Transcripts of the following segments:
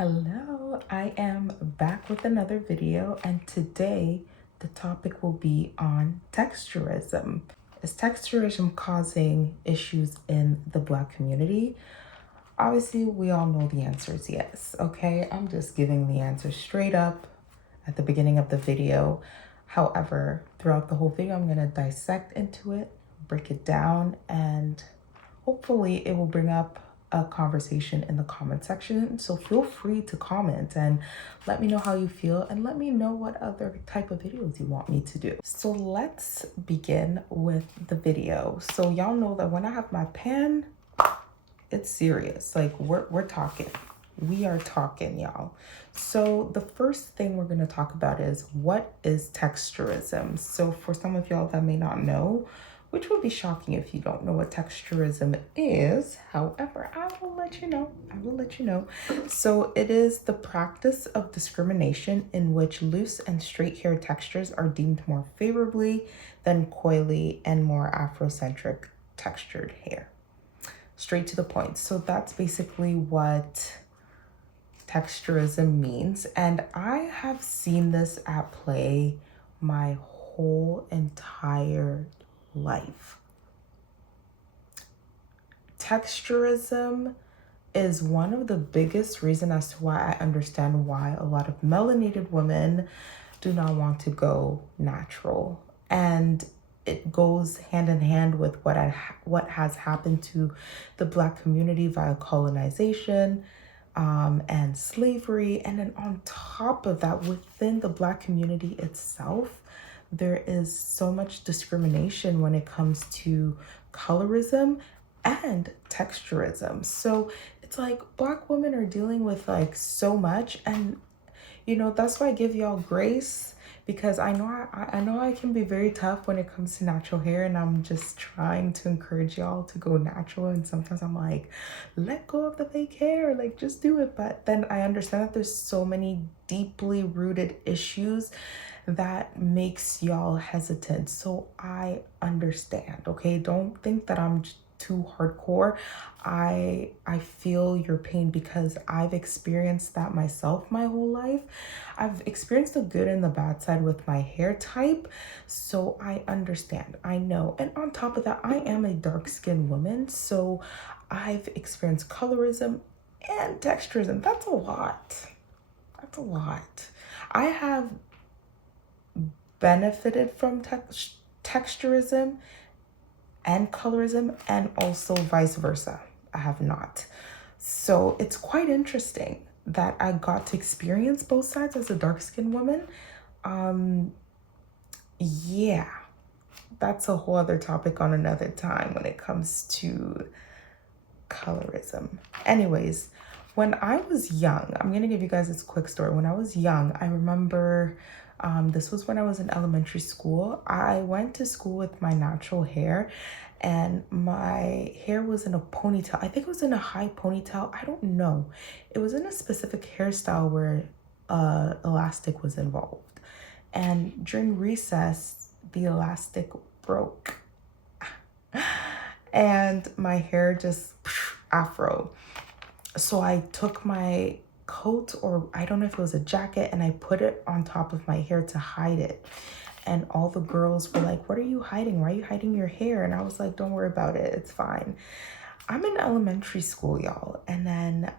Hello, I am back with another video, and today the topic will be on texturism. Is texturism causing issues in the Black community? Obviously, we all know the answer is yes, okay? I'm just giving the answer straight up at the beginning of the video. However, throughout the whole video, I'm gonna dissect into it, break it down, and hopefully it will bring up a conversation in the comment section. So feel free to comment and let me know how you feel, and let me know what other type of videos you want me to do. So let's begin with the video. So y'all know that when I have my pen, it's serious. Like we're talking. We are talking, y'all. So the first thing we're going to talk about is, what is texturism? So for some of y'all that may not know, which would be shocking if you don't know what texturism is. However, I will let you know. I will let you know. So it is the practice of discrimination in which loose and straight hair textures are deemed more favorably than coily and more Afrocentric textured hair. Straight to the point. So that's basically what texturism means. And I have seen this at play my whole entire life. Texturism is one of the biggest reasons as to why I understand why a lot of melanated women do not want to go natural. And it goes hand in hand with what has happened to the Black community via colonization and slavery. And then on top of that, within the Black community itself, there is so much discrimination when it comes to colorism and texturism. So it's like Black women are dealing with like so much, and you know, that's why I give y'all grace, because I know I can be very tough when it comes to natural hair, and I'm just trying to encourage y'all to go natural. And sometimes I'm like, let go of the fake hair, like just do it. But then I understand that there's so many deeply rooted issues that makes y'all hesitant. So I understand, okay? Don't think that I'm too hardcore. I feel your pain because I've experienced that myself my whole life. I've experienced the good and the bad side with my hair type. So I understand, I know. And on top of that, I am a dark-skinned woman. So I've experienced colorism and texturism. That's a lot. That's a lot. I have benefited from texturism and colorism, and also vice versa. I have not. So it's quite interesting that I got to experience both sides as a dark-skinned woman. Yeah, that's a whole other topic on another time when it comes to colorism. Anyways, when I was young, I'm gonna give you guys this quick story. When I was young, I remember this was when I was in elementary school. I went to school with my natural hair, and my hair was in a ponytail. I think it was in a high ponytail. I don't know. It was in a specific hairstyle where elastic was involved. And during recess, the elastic broke. And my hair just afro. So I took my coat, or I don't know if it was a jacket, and I put it on top of my hair to hide it. And all the girls were like, what are you hiding? Why are you hiding your hair? And I was like, don't worry about it. It's fine. I'm in elementary school, y'all. And then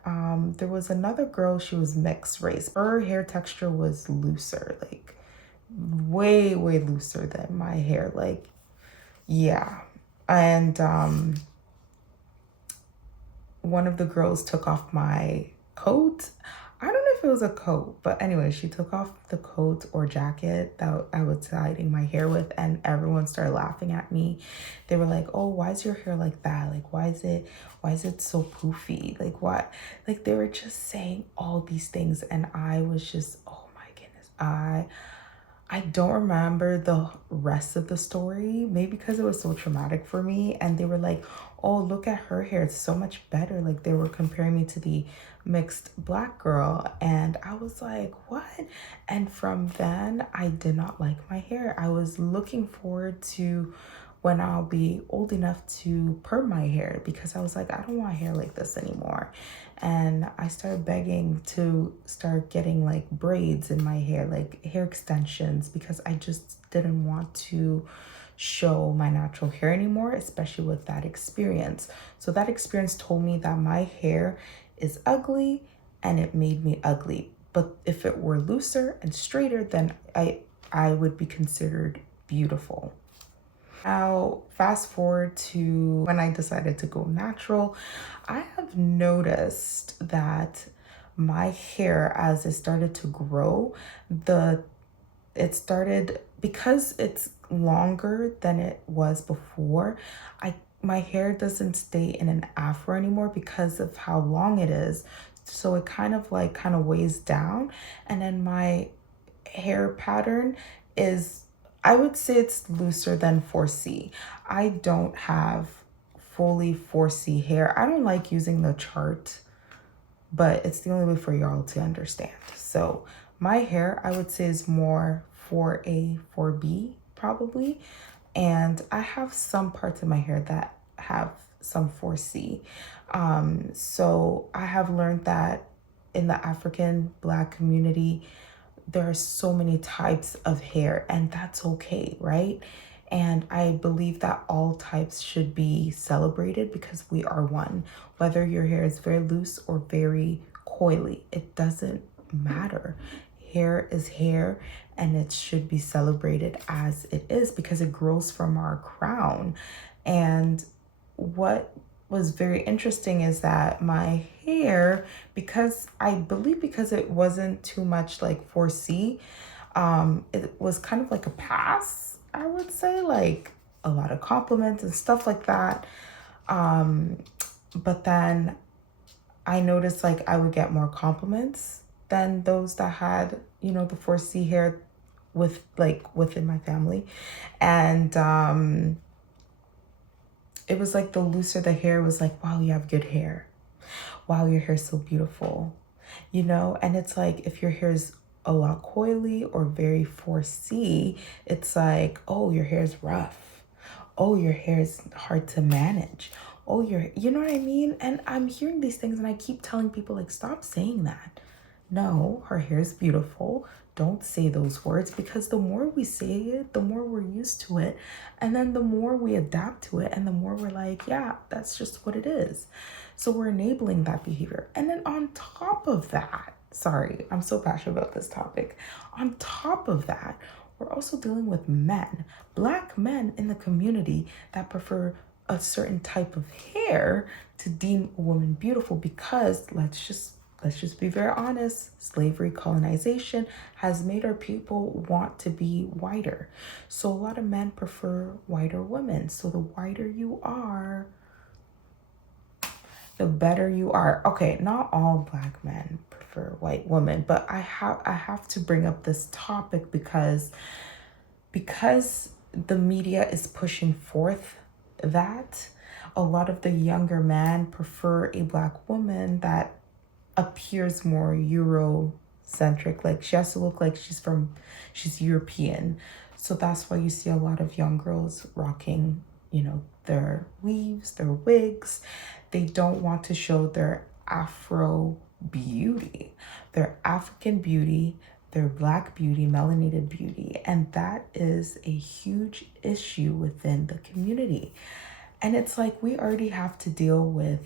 there was another girl. She was mixed race. Her hair texture was looser, like way, way looser than my hair. Like, yeah. And one of the girls took off my coat. I don't know if it was a coat, but anyway, she took off the coat or jacket that I was hiding my hair with, and everyone started laughing at me. They were like, oh, why is your hair like that? Like, why is it so poofy? Like, what? Like, they were just saying all these things, and I was just, oh my goodness. I don't remember the rest of the story, maybe because it was so traumatic for me. And they were like, oh, look at her hair, it's so much better. Like, they were comparing me to the mixed Black girl. And I was like, what? And from then, I did not like my hair. I was looking forward to when I'll be old enough to perm my hair, because I was like, I don't want hair like this anymore. And I started begging to start getting like braids in my hair, like hair extensions, because I just didn't want to show my natural hair anymore, especially with that experience. So that experience told me that my hair is ugly and it made me ugly. But if it were looser and straighter, then I would be considered beautiful. Now, fast forward to when I decided to go natural, I have noticed that my hair, as it started to grow, it started, because it's longer than it was before, my hair doesn't stay in an afro anymore because of how long it is. So it kind of weighs down, and then my hair pattern is, I would say it's looser than 4C. I don't have fully 4C hair. I don't like using the chart, but it's the only way for y'all to understand. So my hair, I would say, is more 4A, 4B probably. And I have some parts of my hair that have some 4C. So I have learned that in the African Black community, there are so many types of hair, and that's okay, right? And I believe that all types should be celebrated because we are one. Whether your hair is very loose or very coily, it doesn't matter. Hair is hair, and it should be celebrated as it is because it grows from our crown. And what was very interesting is that my hair, because I believe because it wasn't too much like 4C, it was kind of like a pass, I would say, like a lot of compliments and stuff like that. But then I noticed like I would get more compliments than those that had, you know, the 4C hair within my family. And it was like the looser the hair was like, wow, you have good hair. Wow, your hair's so beautiful, you know? And it's like, if your hair's a lot coily or very 4C, it's like, oh, your hair's rough. Oh, your hair is hard to manage. Oh, you know what I mean? And I'm hearing these things and I keep telling people like, stop saying that. No, her hair is beautiful. Don't say those words, because the more we say it, the more we're used to it. And then the more we adapt to it, and the more we're like, yeah, that's just what it is. So we're enabling that behavior. And then on top of that, sorry, I'm so passionate about this topic. On top of that, we're also dealing with men, Black men in the community that prefer a certain type of hair to deem a woman beautiful, because let's just be very honest, slavery, colonization has made our people want to be whiter. So a lot of men prefer whiter women. So the whiter you are, the better you are. Okay, not all Black men prefer white women, but I have to bring up this topic because the media is pushing forth that a lot of the younger men prefer a Black woman that appears more Eurocentric. Like she has to look like she's European. So that's why you see a lot of young girls rocking, you know, their weaves, their wigs. They don't want to show their Afro beauty, their African beauty, their Black beauty, melanated beauty. And that is a huge issue within the community. And it's like we already have to deal with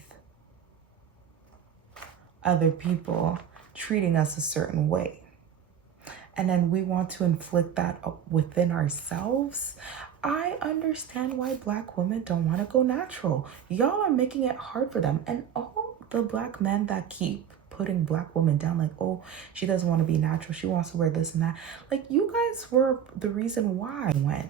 other people treating us a certain way, and then we want to inflict that within ourselves. I understand why Black women don't want to go natural. Y'all are making it hard for them. And all the Black men that keep putting Black women down, like, oh, she doesn't want to be natural, she wants to wear this and that, like, you guys were the reason why I went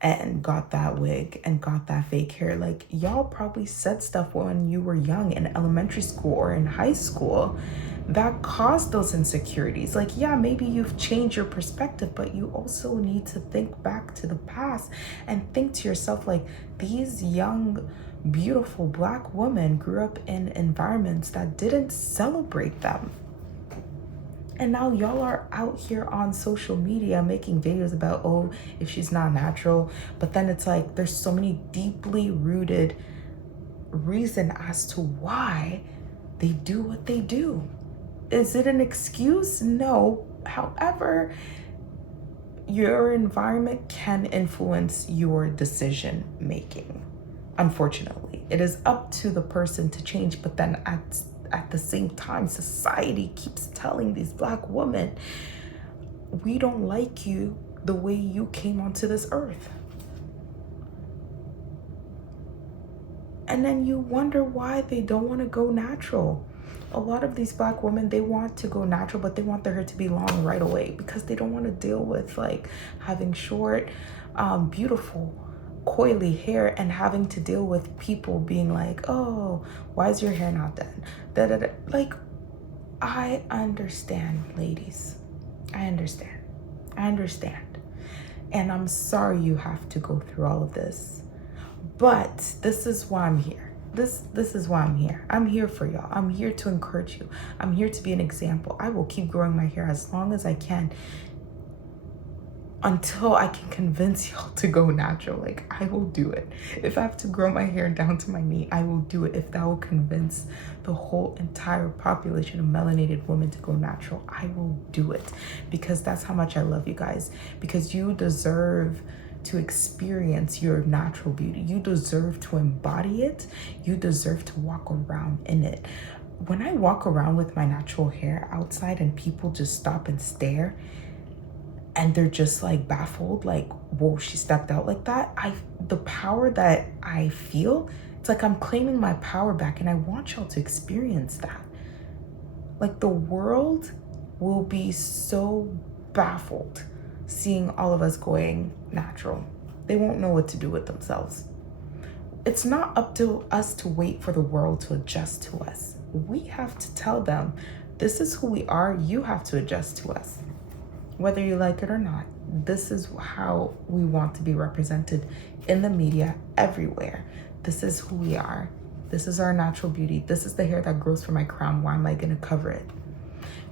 and got that wig and got that fake hair. Like, y'all probably said stuff when you were young in elementary school or in high school that caused those insecurities. Like, yeah, maybe you've changed your perspective, but you also need to think back to the past and think to yourself, like, these young, beautiful Black women grew up in environments that didn't celebrate them. And now y'all are out here on social media making videos about, oh, if she's not natural. But then it's like there's so many deeply rooted reason as to why they do what they do. Is it an excuse? No. However, your environment can influence your decision making. Unfortunately, it is up to the person to change, but then at the same time, society keeps telling these Black women, we don't like you the way you came onto this earth. And then you wonder why they don't want to go natural. A lot of these Black women, they want to go natural, but they want their hair to be long right away because they don't want to deal with like having short, beautiful, coily hair and having to deal with people being like, oh, why is your hair not done? Like, I understand, ladies. I understand. And I'm sorry you have to go through all of this. But this is why I'm here. This is why I'm here. I'm here for y'all. I'm here to encourage you. I'm here to be an example. I will keep growing my hair as long as I can until I can convince y'all to go natural. Like, I will do it. If I have to grow my hair down to my knee, I will do it. If that will convince the whole entire population of melanated women to go natural, I will do it. Because that's how much I love you guys. Because you deserve to experience your natural beauty. You deserve to embody it. You deserve to walk around in it. When I walk around with my natural hair outside and people just stop and stare and they're just like baffled, like, whoa, she stepped out like that. The power that I feel, it's like I'm claiming my power back, and I want y'all to experience that. Like, the world will be so baffled seeing all of us going natural. They won't know what to do with themselves. It's not up to us to wait for the world to adjust to us. We have to tell them, this is who we are. You have to adjust to us. Whether you like it or not, this is how we want to be represented in the media, everywhere. This is who we are. This is our natural beauty. This is the hair that grows from my crown. Why am I going to cover it?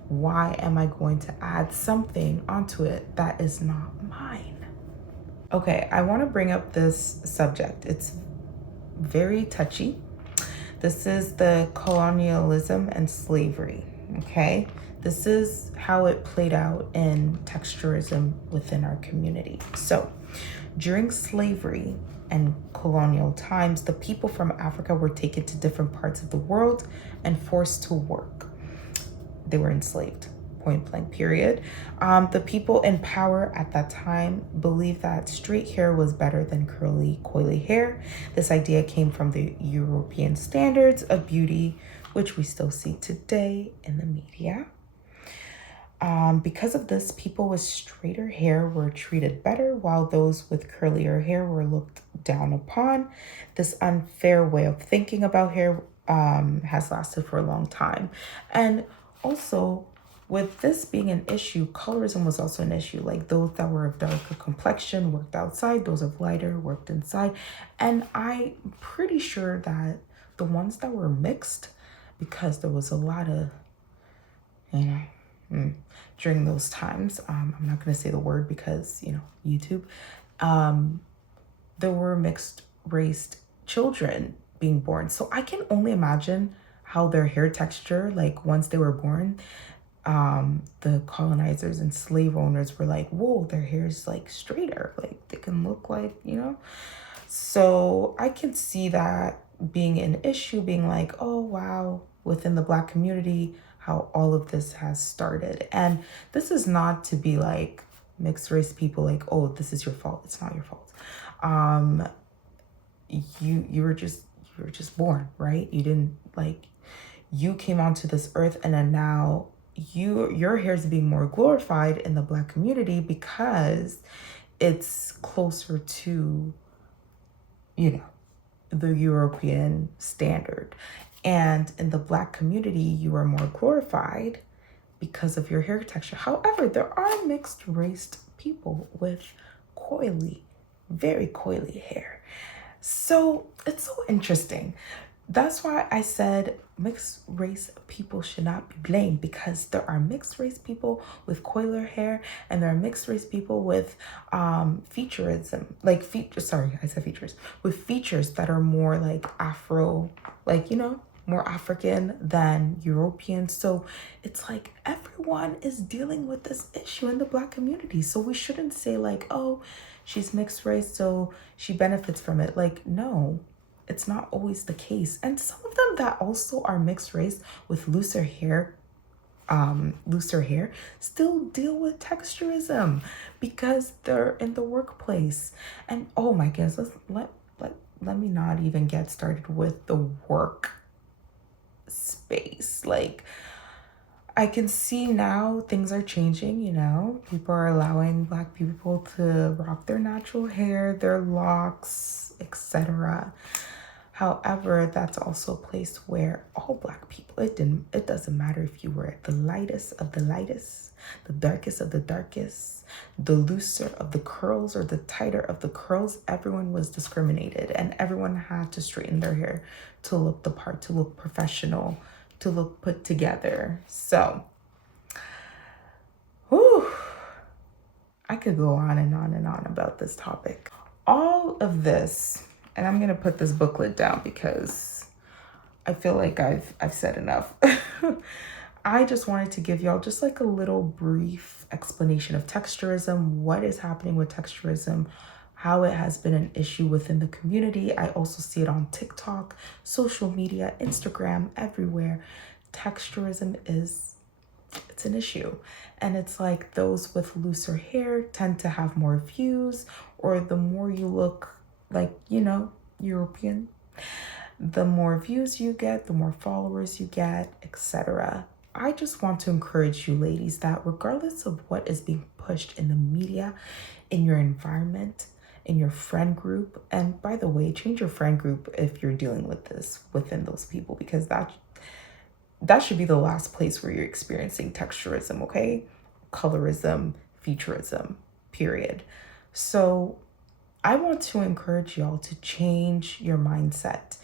Why am I going to add something onto it that is not mine? Okay, I want to bring up this subject. It's very touchy. This is the colonialism and slavery, okay? This is how it played out in texturism within our community. So, during slavery and colonial times, the people from Africa were taken to different parts of the world and forced to work. They were enslaved, point blank, period. The people in power at that time believed that straight hair was better than curly, coily hair. This idea came from the European standards of beauty, which we still see today in the media. Because of this, people with straighter hair were treated better, while those with curlier hair were looked down upon. This unfair way of thinking about hair has lasted for a long time. And also, with this being an issue, colorism was also an issue. Like, those that were of darker complexion worked outside, those of lighter worked inside. And I'm pretty sure that the ones that were mixed, because there was a lot of, during those times, I'm not going to say the word because, YouTube, there were mixed raced children being born. So I can only imagine how their hair texture, like once they were born, the colonizers and slave owners were like, whoa, their hair's like straighter, like they can look like, So I can see that being an issue, being like, oh, wow, within the Black community, how all of this has started. And this is not to be like mixed race people like, oh, this is your fault. It's not your fault. You were just born, right? You didn't you came onto this earth, and then now your hair is being more glorified in the Black community because it's closer to, the European standard. And in the Black community, you are more glorified because of your hair texture. However, there are mixed raced people with very coily hair. So it's so interesting. That's why I said mixed race people should not be blamed, because there are mixed race people with coiler hair and there are mixed race people with featureism, like I said features, with features that are more like Afro, like, you know, more African than European. So it's like everyone is dealing with this issue in the Black community. So we shouldn't say like, oh, she's mixed race, so she benefits from it. Like, no, it's not always the case. And some of them that also are mixed race with looser hair still deal with texturism because they're in the workplace. And oh my goodness, let me not even get started with the work space. Like, I can see now things are changing, you know. People are allowing Black people to rock their natural hair, their locks, etc. However, that's also a place where all Black people, it doesn't matter if you were the lightest of the lightest, the darkest of the darkest, the looser of the curls or the tighter of the curls, everyone was discriminated and everyone had to straighten their hair to look the part, to look professional, to look put together. So, whew, I could go on and on and on about this topic. All of this, and I'm gonna put this booklet down because I feel like I've said enough. I just wanted to give y'all just like a little brief explanation of texturism, what is happening with texturism, how it has been an issue within the community. I also see it on TikTok, social media, Instagram, everywhere. Texturism it's an issue. And it's like those with looser hair tend to have more views, or the more you look like, you know, European, the more views you get, the more followers you get, etc. I just want to encourage you ladies that regardless of what is being pushed in the media, in your environment, in your friend group, and by the way, change your friend group if you're dealing with this within those people, because that should be the last place where you're experiencing texturism, okay? Colorism, featureism, period. So I want to encourage y'all to change your mindset,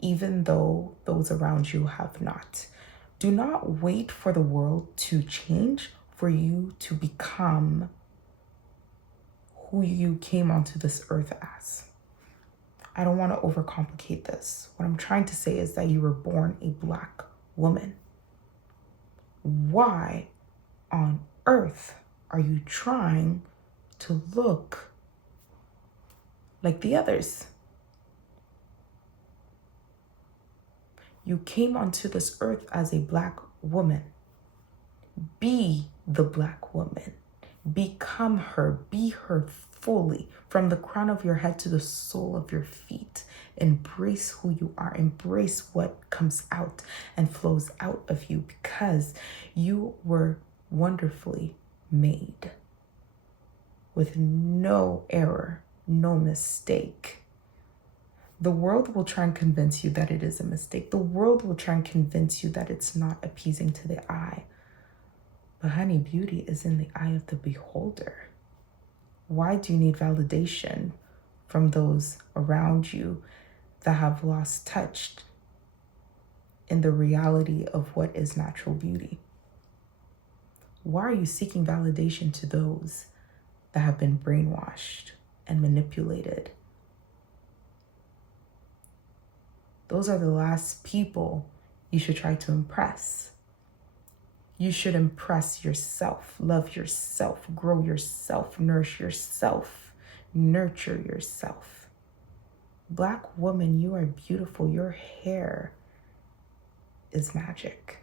even though those around you have not. Do not wait for the world to change for you to become who you came onto this earth as. I don't want to overcomplicate this. What I'm trying to say is that you were born a Black woman. Why on earth are you trying to look like the others? You came onto this earth as a Black woman. Be the Black woman. Become her. Be her fully, from the crown of your head to the sole of your feet. Embrace who you are. Embrace what comes out and flows out of you, because you were wonderfully made with no error, no mistake. The world will try and convince you that it is a mistake. The world will try and convince you that it's not appeasing to the eye. But honey, beauty is in the eye of the beholder. Why do you need validation from those around you that have lost touch in the reality of what is natural beauty? Why are you seeking validation to those that have been brainwashed and manipulated? Those are the last people you should try to impress. You should impress yourself, love yourself, grow yourself, nourish yourself, nurture yourself. Black woman, you are beautiful. Your hair is magic.